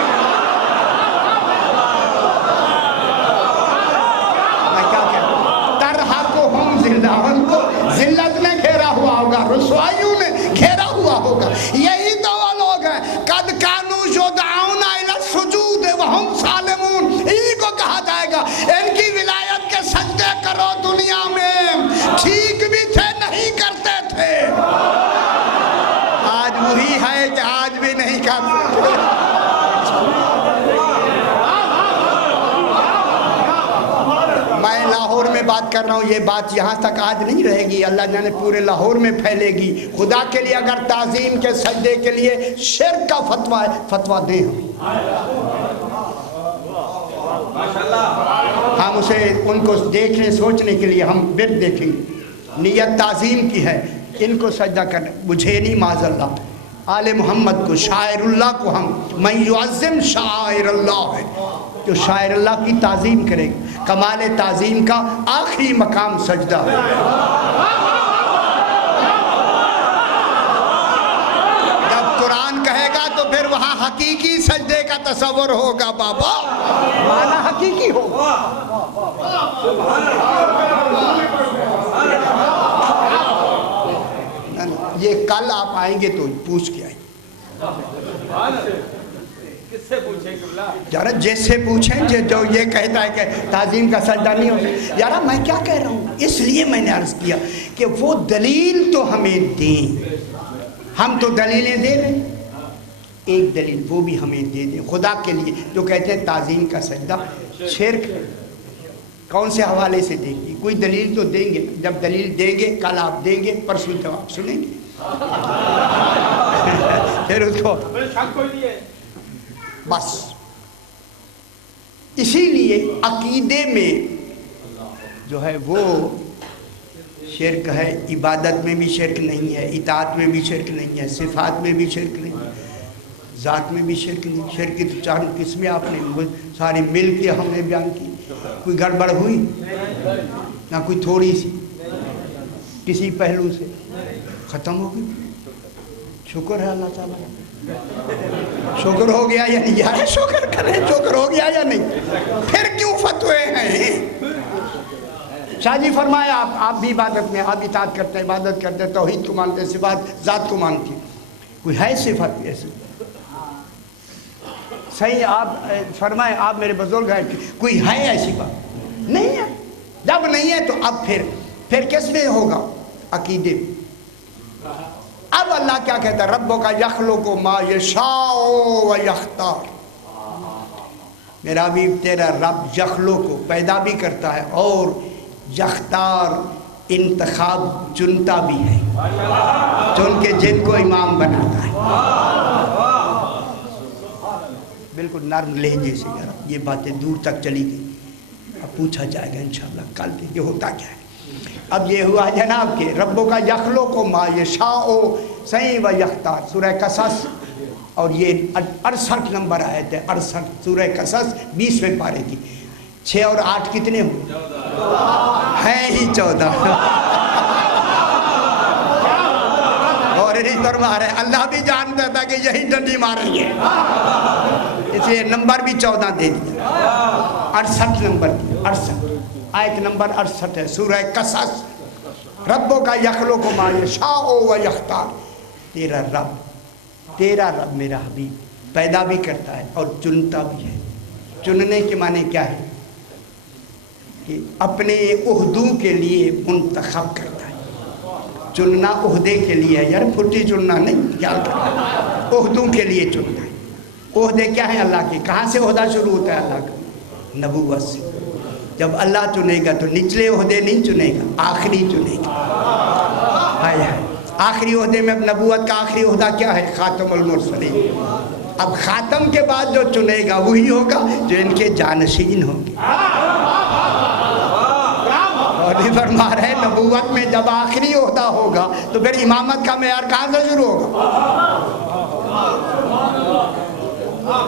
میں کیا کہہ رہا ہوں؟ ترہقہم ذلہ، ان کو ذلت نے گھیرا ہوا ہوگا، رسوائیوں نے گھیرا ہوا ہوگا۔ یہی تو وہ لوگ ہیں قد کانوا یدعون الی السجود وہم سالمون، انہی کو کہا جائے گا ان کی ولایت کے سجدے کرو، دنیا میں ٹھیک بھی تھے نہیں کرتے تھے، آج وہی ہے کہ آج بھی نہیں کرتے۔ بات کر رہا ہوں یہ بات یہاں تک آج نہیں رہے گی، اللہ جانے پورے لاہور میں پھیلے گی۔ خدا کے لیے اگر تعظیم کے سجدے کے لیے شرک کا فتویٰ ہے، فتویٰ دیں ہم اسے ان کو دیکھنے سوچنے کے لیے ہم پھر دیکھیں گے۔ نیت تعظیم کی ہے، ان کو سجدہ کرنے، مجھے نہیں معاذ اللہ، آل محمد کو، شاعر اللہ کو ہم، من یعظم شاعر اللہ ہے، جو شاعر اللہ کی تعظیم کرے گا۔ کمال تعظیم کا آخری مقام سجدہ ہے۔ جب قرآن کہے گا تو پھر وہاں حقیقی سجدے کا تصور ہوگا بابا، معنی حقیقی ہوگا۔ یہ کل آپ آئیں گے تو پوچھ کے آئیں کس سے پوچھیں یارا، جیسے پوچھیں جو یہ کہتا ہے کہ تعظیم کا سجدہ نہیں ہوتا۔ یارا میں کیا کہہ رہا ہوں، اس لیے میں نے عرض کیا کہ وہ دلیل تو ہمیں دیں، ہم تو دلیلیں دے رہے ہیں، ایک دلیل وہ بھی ہمیں دے دیں خدا کے لیے، جو کہتے ہیں تعظیم کا سجدہ شرک، کون سے حوالے سے دیں گے؟ کوئی دلیل تو دیں گے، جب دلیل دیں گے کل آپ دیں گے، پرسوں جواب سنیں گے پھر اس کو بس۔ اسی لیے عقیدے میں جو ہے وہ شرک ہے، عبادت میں بھی شرک نہیں ہے، اطاعت میں بھی شرک نہیں ہے، صفات میں بھی شرک نہیں ہے، ذات میں بھی شرک نہیں۔ شرک کی تو چار قسمیں آپ نے ساری مل کے ہم نے بیان کی، کوئی گڑبڑ ہوئی نہ کوئی تھوڑی سی، کسی پہلو سے ختم ہو گئی۔ شکر ہے اللہ تعالیٰ، شکر ہو گیا یا نہیں؟ یار شکر کریں، شکر ہو گیا یا نہیں؟ پھر کیوں فتوے ہیں؟ شاہ جی فرمایا آپ بھی عبادت میں، آپ اطاعت کرتے ہیں، عبادت کرتے ہیں، توحید کو مانتے ہیں، صفات ذات کو مانتے ہیں، کوئی ہے صفت ایسی؟ صحیح آپ فرمائے، آپ میرے بزرگ ہیں، کوئی ہے ایسی بات؟ نہیں ہے۔ جب نہیں ہے تو اب پھر کس میں ہوگا؟ عقیدے میں۔ اب اللہ کیا کہتا ہے؟ ربک یخلق ما یشاء و یختار، میرا بھی تیرا رب یخلق کو پیدا بھی کرتا ہے اور یختار انتخاب چنتا بھی ہے، چن کے جن کو امام بناتا ہے۔ بالکل نرم لہجے سے یار یہ باتیں دور تک چلی گئی، اب پوچھا جائے گا انشاءاللہ کل کہ یہ ہوتا کیا ہے۔ اب یہ ہوا جناب کہ ربک یخلق ما یشاء صحیح و یختار، سورہ قصص، اور یہ 68 نمبر آیت ہے، 68 سورہ قصص 20ویں پارے کی۔ 6 اور 8 کتنے ہوئے؟ ہیں ہی 14۔ اور نہیں فرما رہے، اللہ بھی جانتا تھا کہ یہی ڈنڈی ماریں گے، اس لیے نمبر بھی 14 دے دیا، 68 نمبر کی، 68 آیت نمبر 68 ہے سورہ قصص۔ ربک یخلق ما یشاء و یختار، تیرا رب میرا حبیب پیدا بھی کرتا ہے اور چنتا بھی ہے۔ چننے کے معنی کیا ہے؟ کہ اپنے عہدوں کے لیے منتخب کرتا ہے۔ چننا عہدے کے لیے ہے یار، پھٹی چننا نہیں، خیال کرنا، عہدوں کے لیے چننا ہے۔ عہدے کیا ہیں اللہ کے؟ کہاں سے عہدہ شروع ہوتا ہے اللہ کا؟ نبوت سے۔ جب اللہ چنے گا تو نچلے عہدے نہیں چنے گا، آخری چنے گا۔ ہائے ہائے، آخری عہدے میں اب نبوت کا آخری عہدہ کیا ہے؟ خاتم المرسلین۔ اب خاتم کے بعد جو چنے گا وہی ہوگا جو ان کے جانشین ہوں گے۔ اور یہ فرما رہے نبوت میں جب آخری عہدہ ہوگا تو پھر امامت کا معیار کہاں سے شروع ہوگا؟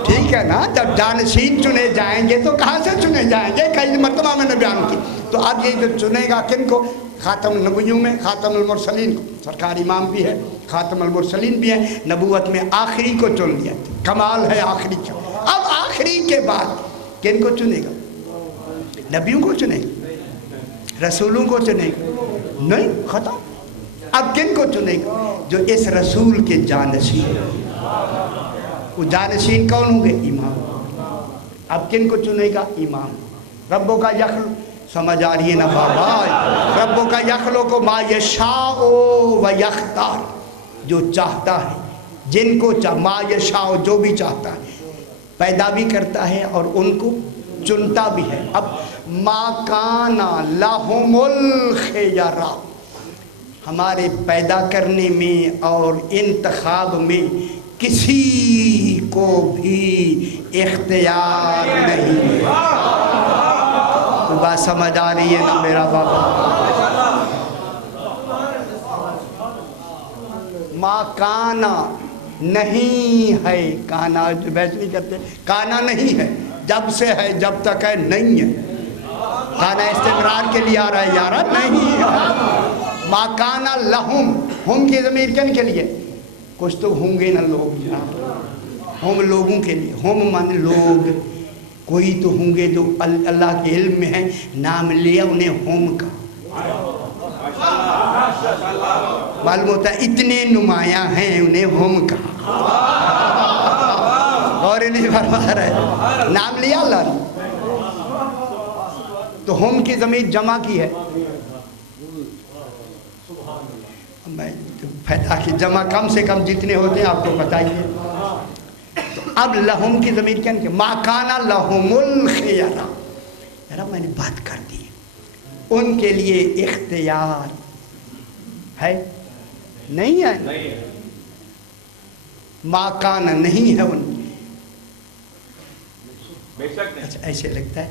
ٹھیک ہے نا، جب جانشین چنے جائیں گے تو کہاں سے چنے جائیں گے؟ کئی مرتبہ میں نے بیان کی۔ تو اب یہ جو چنے گا کن کو؟ خاتم النبیوں میں خاتم المرسلین کو، سرکار امام بھی ہے، خاتم المرسلین بھی ہے، نبوت میں آخری کو چن لیا، کمال ہے آخری کا۔ اب آخری کے بعد کن کو چنے گا؟ نبیوں کو چنے گا؟ رسولوں کو چنے گا؟ نہیں، ختم۔ اب کن کو چنے گا؟ جو اس رسول کے جانشین۔ وہ جانشین کون ہوں گے؟ امام۔ اب کن کو چنے گا؟ امام۔ ربک یخلق، سمجھ آ رہی ہے نا بابا؟ ربک یخلق ما یشاء و یختار، جو چاہتا ہے، جن کو ما یشاء، جو بھی چاہتا ہے، پیدا بھی کرتا ہے اور ان کو چنتا بھی ہے۔ اب ما کانا لہم الخیرہ، ہمارے پیدا کرنے میں اور انتخاب میں کسی کو بھی اختیار نہیں۔ تو بات سمجھ آ رہی ہے نا میرا بابا؟ ما کانا نہیں ہے، کانا جو بحث نہیں کرتے، کانا نہیں ہے، جب سے ہے جب تک ہے نہیں ہے، کانا استمرار کے لیے آ رہا ہے یارا، نہیں ہے۔ ما کانا لہم، ہم کی ضمیر کن کے لیے؟ کچھ تو ہوں گے نا لوگ، ہم لوگوں کے لیے، ہم من لوگ، کوئی تو ہوں گے جو اللہ کے علم میں ہے، نام لیا انہیں ہم کا، معلوم ہوتا ہے اتنے نمایاں ہیں انہیں ہم کا، اور انہیں فرما رہے نام لیا اللہ نے، تو ہم کی ضمیر جمع کی ہے، میں پیدا کی جمع کم سے کم جتنے ہوتے ہیں آپ کو بتائیے۔ تو اب لہم کی ضمیر کیا ہے؟ ما کانا لہم الخیرہ، یار میں نے بات کر دی، ان کے لیے اختیار ہے نہیں ہے، ما کانا نہیں ہے ان، اچھا ایسے لگتا ہے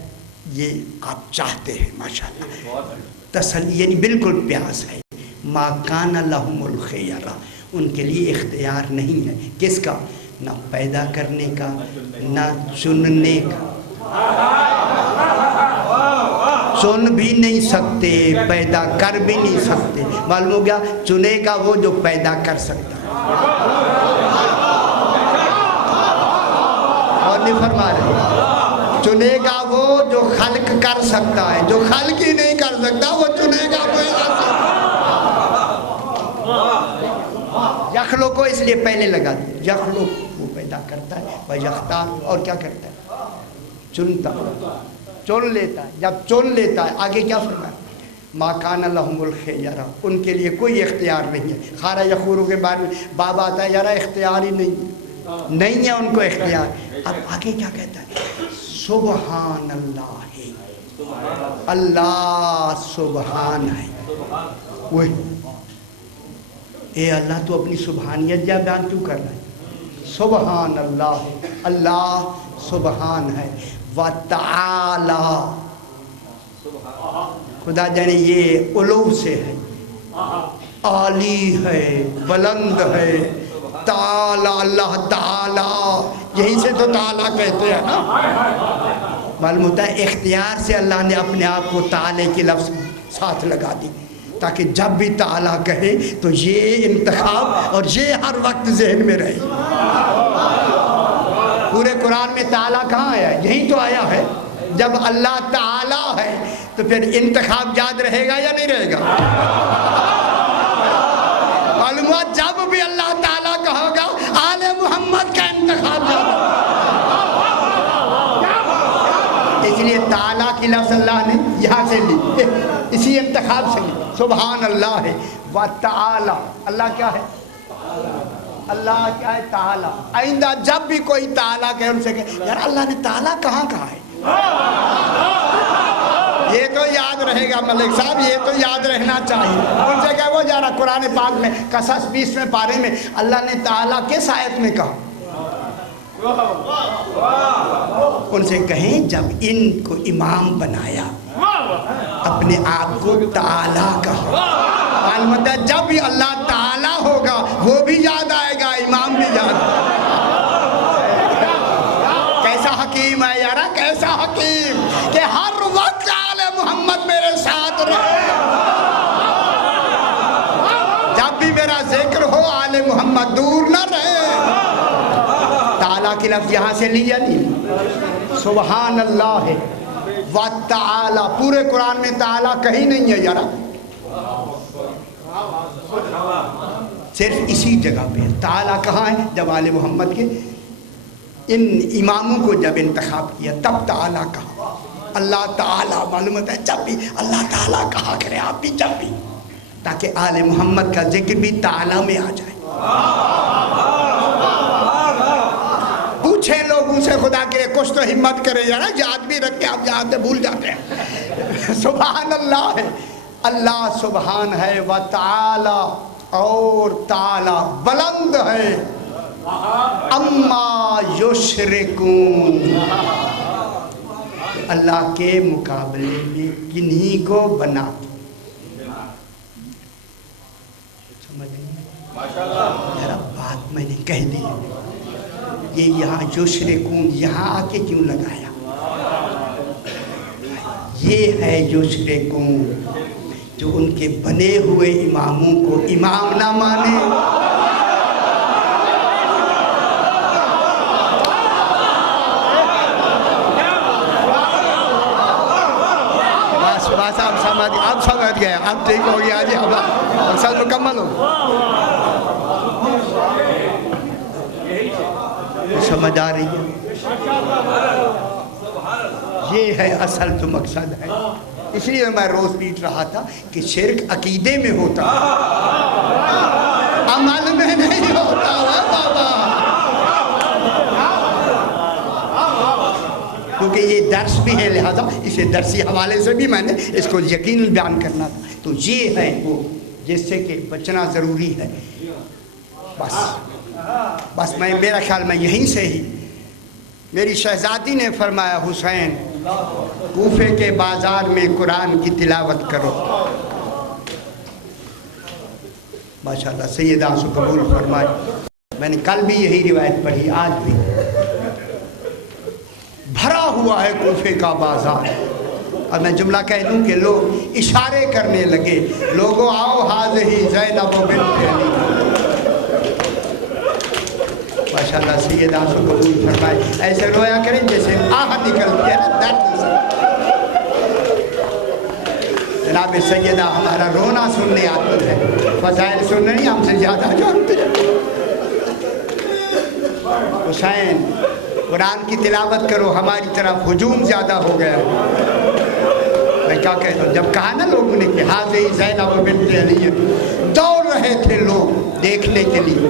یہ آپ چاہتے ہیں ماشاءاللہ، تسلی یعنی بالکل پیاس ہے، ما کان لہم الخیرہ، ان کے لیے اختیار نہیں ہے، کس کا؟ نہ پیدا کرنے کا، نہ چننے کا، چن بھی نہیں سکتے، پیدا کر بھی نہیں سکتے، معلوم ہو گیا چنے گا وہ جو پیدا کر سکتا ہے، اور نہیں فرما رہے، چنے گا وہ جو خلق کر سکتا ہے، جو خلق ہی نہیں کر سکتا وہ چنے گا کوئی ایسا۔ یخلو کو اس لیے پہلے لگا دیا، یخلو وہ پیدا کرتا ہے، وہ یختار، اور کیا کرتا ہے؟ چنتا، چن لیتا ہے، جب چن لیتا ہے آگے کیا فرمایا؟ ما کان لہم الخیرہ، ان کے لیے کوئی اختیار نہیں ہے۔ خارہ یخورو کے بارے میں باب آتا ہے یار اختیار ہی نہیں ہے ان کو اختیار۔ اب آگے کیا کہتا ہے؟ سبحان اللہ، اللہ سبحان ہے، وہی اے اللہ تو اپنی سبحانیت جا بیان کیوں کر رہا ہے؟ سبحان اللہ، اللہ سبحان ہے، وتعالی، خدا جانے یہ علو سے ہے، عالی ہے، بلند ہے، تعالی، اللہ تعالی، یہی سے تو تعالی کہتے ہیں نا۔ معلوم ہوتا ہے اختیار سے اللہ نے اپنے آپ کو تعالی کی لفظ ساتھ لگا دی، تاکہ جب بھی تعالیٰ کہے تو یہ انتخاب اور یہ ہر وقت ذہن میں رہے۔ پورے قرآن میں تعالیٰ کہاں آیا ہے؟ یہی تو آیا ہے، جب اللہ تعالیٰ ہے تو پھر انتخاب یاد رہے گا یا نہیں رہے گا؟ معلوم ہوا جب بھی اللہ تعالیٰ کہو گا آل محمد کا انتخاب یاد رہے گا۔ اس لیے تعالیٰ کی لفظ اللہ نے یہاں سے لی، اسی انتخاب سے لی، سبحان اللہ ہے، وتعالی، اللہ کیا ہے؟ اللہ کیا ہے؟ تعالی۔ آئندہ جب بھی کوئی تعالیٰ کہے ان سے کہے یار اللہ نے تعالیٰ کہاں کہا ہے؟ یہ تو یاد رہے گا ملک صاحب، یہ تو یاد رہنا چاہیے۔ ان سے کہے وہ جا رہا قرآن پاک میں قصص 20ویں پارے میں اللہ نے تعالیٰ کس آیت میں کہا؟ ان سے کہیں جب ان کو امام بنایا اپنے آپ کو تعالیٰ کہا، معلوم ہے جب بھی اللہ تعالیٰ ہوگا وہ بھی یاد آئے گا، امام بھی یاد آئے گا۔ کیسا حکیم ہے یارا، کیسا حکیم کہ ہر وقت آل محمد میرے ساتھ رہے، جب بھی میرا ذکر ہو آل محمد دور نہ رہے۔ تعالیٰ کی لفظ یہاں سے لیا نہیں، سبحان اللہ ہے، وتعالی، پورے قرآن میں تعالیٰ کہیں نہیں ہے یارا، صرف اسی جگہ پہ تعالیٰ کہاں ہے؟ جب آل محمد کے ان اماموں کو جب انتخاب کیا تب تعالیٰ کہا، اللہ تعالیٰ، معلوم ہوتا ہے جب بھی اللہ تعالیٰ کہا کرے آپ بھی جب بھی، تاکہ آل محمد کا ذکر بھی تعالیٰ میں آ جائے۔ پوچھیں لوگوں سے خدا کے کچھ تو ہمت کرے یار، یاد بھی رکھے، آپ یاد بھول جاتے ہیں. سبحان اللہ ہے، اللہ سبحان ہے، و تعالی اور تعالی بلند ہے، اما یشرکون، اللہ کے مقابلے میں کنہی کو بنا. ذرا بات میں نے کہہ دی، یہ یہاں یشرکون یہاں آ کے کیوں لگایا؟ یہ ہے یشرکون جو ان کے بنے ہوئے اماموں کو امام نہ مانے. بس آپ سمجھ گئے، اب ٹھیک ہو گیا جی، اب مقصد مکمل ہو. سمجھ آ رہی ہے؟ یہ ہے اصل جو مقصد ہے. اس لیے میں روز پیٹ رہا تھا کہ شرک عقیدے میں ہوتا ہے، عمل میں نہیں ہوتا ہے بابا. کیونکہ یہ درس بھی ہے، لہذا اسے درسی حوالے سے بھی میں نے اس کو یقیناً بیان کرنا تھا. تو یہ ہے وہ جس سے کہ بچنا ضروری ہے. بس میں میرا خیال میں یہیں سے ہی میری شہزادی نے فرمایا حسین کوفے کے بازار میں قرآن کی تلاوت کرو. ماشاءاللہ سیدہ سے قبول فرمائے. میں نے کل بھی یہی روایت پڑھی، آج بھی بھرا ہوا ہے کوفے کا بازار. اور میں جملہ کہہ دوں کہ لوگ اشارے کرنے لگے، لوگوں آؤ حاضہی زینب بنت علی. ماشاءاللہ سیدہ سے قبول فرمائے. ایسے رویا کریں جیسے آہ نکلتی ہے درد سے. جناب سیدہ ہمارا رونا سننے آتی ہے، فضائل سننے نہیں ہم سے زیادہ جانتے ہیں. حسین قرآن کی تلاوت کرو، ہماری طرف ہجوم زیادہ ہو گیا. میں کیا کہتا ہوں، جب کہا نا لوگوں نے کہ حاضر زینب بنت علی، دوڑ رہے تھے لوگ دیکھنے کے لیے.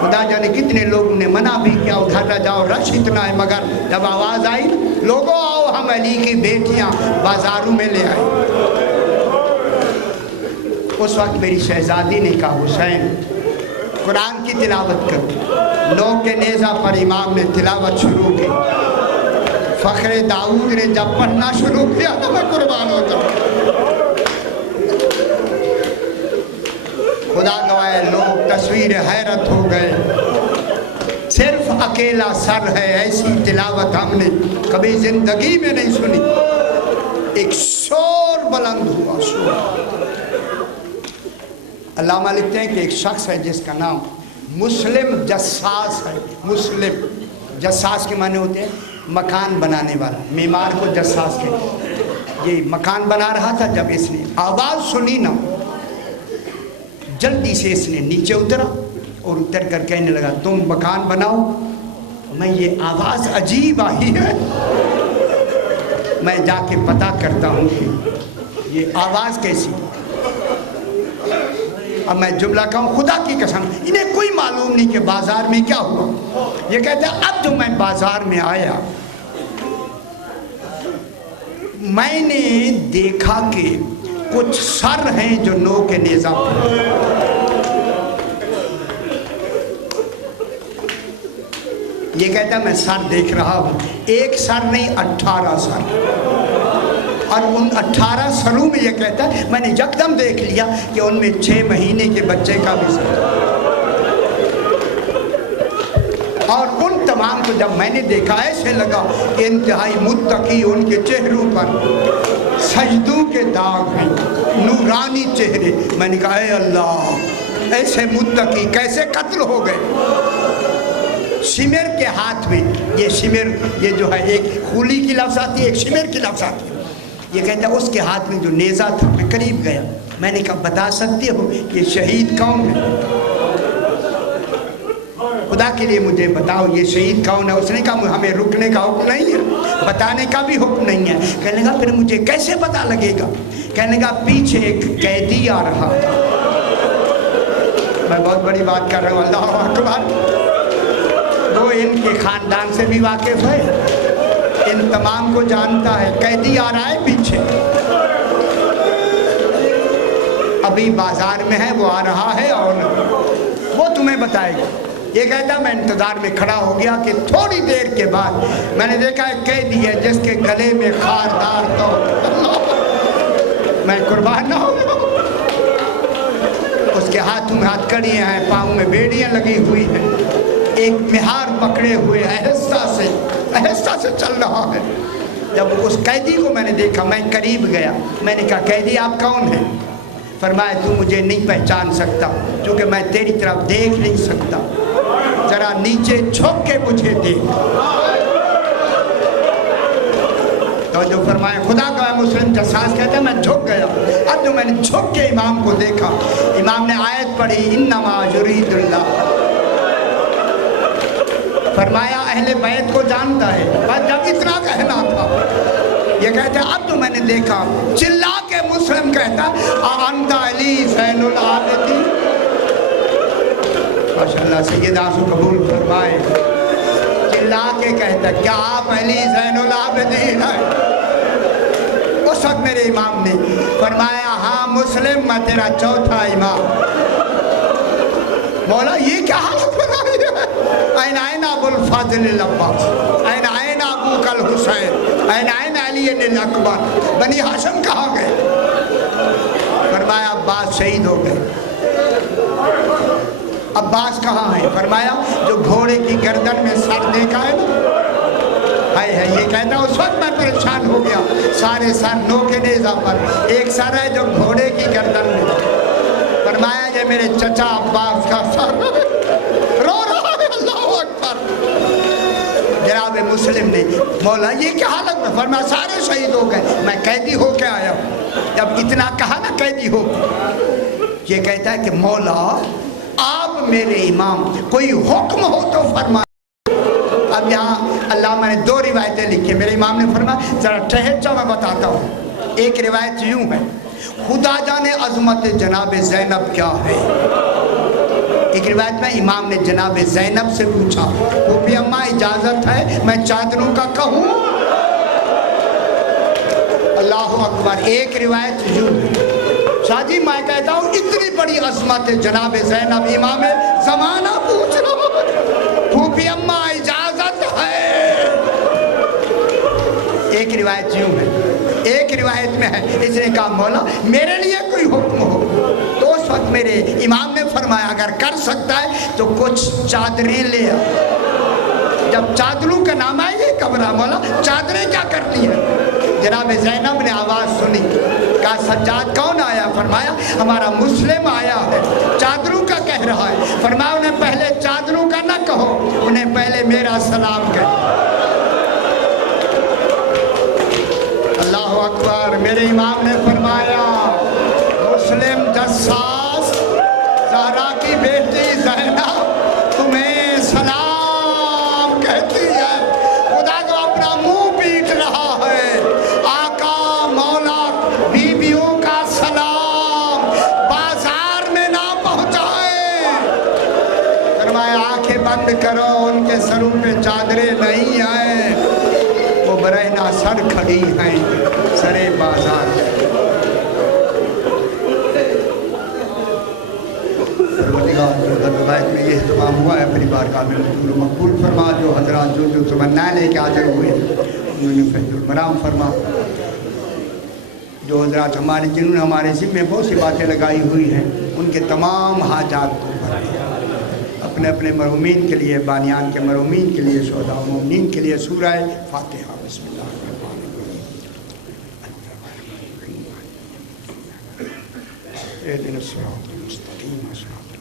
خدا جانے کتنے لوگوں نے منع بھی کیا ادھر نہ جاؤ، رش اتنا ہے، مگر جب آواز آئی لوگوں آؤ ہم علی کی بیٹیاں بازاروں میں لے آئے. اس وقت میری شہزادی نے کہا حسین قرآن کی تلاوت کرو. نو کے نیزہ پر امام نے تلاوت شروع کی. فخر داؤد نے جب پڑھنا شروع کیا تو میں قربان ہوتا ہوں. خدا گواہ لوگ تصویر حیرت ہو گئے. صرف اکیلا سر ہے، ایسی تلاوت ہم نے کبھی زندگی میں نہیں سنی. ایک شور بلند ہوا، شور. علامہ لکھتے ہیں کہ ایک شخص ہے جس کا نام مسلم جساس ہے. مسلم جساس کے معنی ہوتے ہیں مکان بنانے والا، معمار کو جساس کہتے. یہ مکان بنا رہا تھا، جب اس نے آواز سنی نا جلدی سے اس نے نیچے اترا اور اتر کر کہنے لگا تم مکان بناؤ، میں یہ آواز عجیب آئی ہے، میں جا کے پتہ کرتا ہوں کہ یہ آواز کیسی. اب میں جملہ کہوں خدا کی قسم انہیں کوئی معلوم نہیں کہ بازار میں کیا ہوا. یہ کہتے ہیں اب جو میں بازار میں آیا میں نے دیکھا کہ کچھ سر ہیں جو نو کے نیزہ پر. یہ کہتا ہے میں سر دیکھ رہا ہوں، ایک سر نہیں 18 سر. اور ان 18 سروں میں یہ کہتا ہے میں نے یکدم دیکھ لیا کہ ان میں 6 مہینے کے بچے کا بھی سر. اور ان تمام کو جب میں نے دیکھا ایسے لگا کہ انتہائی متقی ان کے چہروں پر سجدوں کے داغ ہیں، نورانی چہرے. میں نے کہا اے اللہ ایسے متقی کیسے قتل ہو گئے. شمر کے ہاتھ میں، یہ شمر یہ جو ہے ایک خولی کی لفظ آتی ہے، ایک شمر کی لفظ آتی ہے. یہ کہتا ہے اس کے ہاتھ میں جو نیزہ تھا میں قریب گیا. میں نے کہا بتا سکتے ہو کہ شہید کون ہے؟ خدا کے لیے مجھے بتاؤ یہ شہید کون ہے. اس نے کہا ہمیں رکنے کا حکم نہیں ہے، بتانے کا بھی حکم نہیں ہے. کہنے لگا پھر مجھے کیسے پتا لگے گا؟ کہنے لگا پیچھے ایک قیدی آ رہا تھا. میں بہت بڑی بات کر رہا ہوں، اللہ اکبر. 2 ان کے خاندان سے بھی واقف ہے، ان تمام کو جانتا ہے۔ قیدی آ رہا ہے پیچھے، ابھی بازار میں ہے، وہ آ رہا ہے اور وہ تمہیں بتائے گا۔ یہ کہتا میں انتظار میں کھڑا ہو گیا کہ تھوڑی دیر کے بعد میں نے دیکھا ایک قیدی ہے جس کے گلے میں خاردار تو میں قربان نہ ہو، اس کے ہاتھوں میں ہاتھ کڑیاں ہیں، پاؤں میں بیڑیاں لگی ہوئی ہیں، ایک مہار پکڑے ہوئے آہستہ سے چل رہا ہے۔ جب اس قیدی کو میں نے دیکھا میں قریب گیا، میں نے کہا قیدی آپ کون ہیں؟ فرمایا تو مجھے نہیں پہچان سکتا کیونکہ میں تیری طرف دیکھ نہیں سکتا، ذرا نیچے جھک کے مجھے دیکھ۔ تو جو فرمایا خدا کا مسلم جساس کہتا ہے میں جھک گیا۔ اب جو میں نے جھک کے امام کو دیکھا، امام نے آیت پڑھی انما یرید اللہ، فرمایا اہل بیت کو جانتا ہے، بس جب اتنا کہنا تھا۔ یہ کہتا ہے اب جو میں نے دیکھا، چلا کے مسلم کہتا انت علی زین العابدین، ماشاءاللہ سید آنسو قبول فرمائے، چلا کے کہتا کیا آپ علی زین العابدین ہیں؟ اس وقت میرے امام نے فرمایا ہاں مسلم میں تیرا چوتھا امام۔ مولا یہ کیا حالت بنائی ہے؟ این ابو الفضل العباس، این ابو کل حسین، این علی الاکبر، بنی ہاشم کہاں گئے؟ فرمایا عباس شہید ہو گئے۔ عباس کہاں ہے؟ فرمایا جو گھوڑے کی گردن میں سر دیکھا ہے نا، ہے یہ کہتا اس وقت میں پریشان ہو گیا، سارے سر نو کے نیزہ پر، ایک سر ہے جو گھوڑے کی گردن میں۔ فرمایا یہ میرے چچا عباس کا سر رو رہا ہے، اللہ اکبر۔ جناب مسلم نے مولا یہ کیا حالت میں؟ فرمایا سارے شہید ہو گئے، میں قیدی ہو کے آیا ہوں۔ جب اتنا کہا نا قیدی ہو، یہ کہتا ہے کہ مولا آپ میرے امام، کوئی حکم ہو تو فرمائے۔ اب یہاں اللہ میں نے دو روایتیں لکھی، میرے امام نے فرمایا ذرا ٹھہر جاؤ میں بتاتا ہوں۔ ایک روایت یوں ہے خدا جانے عظمت جناب زینب کیا ہے۔ ایک روایت میں امام نے جناب زینب سے پوچھا پھوپھی اماں اجازت ہے میں چادروں کا کہوں؟ اللہ اکبر۔ ایک روایت یوں شاہ جی میں کہتا ہوں اتنی بڑی عظمت جناب زینب امام زمانہ پوچھ رہا ہوں پھوپھی اماں اجازت ہے۔ ایک روایت یوں ہے، ایک روایت میں ہے اس نے کہا مولا میرے لیے کوئی حکم ہو تو اس وقت میرے امام نے فرمایا اگر کر سکتا ہے تو کچھ چادریں لے آ۔ جب چادروں کا نام آئے یہ کمرہ مولا چادریں کیا کرتی ہیں؟ جناب زینب نے آواز سنی، کہا سجاد کون آیا؟ فرمایا ہمارا مسلم آیا ہے، چادروں کا کہہ رہا ہے۔ فرمایا انہیں پہلے چادروں کا نہ کہو، انہیں پہلے میرا سلام کہو۔ اللہ اکبر۔ میرے امام نے فرمایا مسلم جساس زہرا کی بیٹی زینب تمہیں سلام کہتی ہے، خدا کو اپنا منہ پیٹ رہا ہے۔ آقا مولا بیویوں کا سلام بازار میں نہ پہنچائے۔ فرمایا آنکھیں بند کرو، ان کے سروں پہ چادریں نہیں آئیں، وہ برہنہ سر کھڑی ہیں سرے بازار۔ روایت میں یہ اہتمام ہوا ہے اپنی بارگاہ میں حضور مقبول فرما، جو حضرات جو تمنا لے کے حاضر ہوئے انہوں نے فیض المرام فرما، جو حضرات ہمارے جنہوں نے ہمارے ذمہ بہت سی باتیں لگائی ہوئی ہیں ان کے تمام حاجات کو اپنے اپنے مرحومین کے لیے، بانیان کے مرحومین کے لیے، شہداء و مومنین کے لیے سورہ فاتحہ۔ بسم اللہ الرحمن الرحیم۔ اہدنا الصراط المستقیم صراط الذین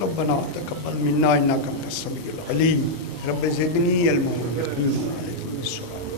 ربنا تقبل منا انک انت السمیع العلیم رب زدنی علما وزدنی علما۔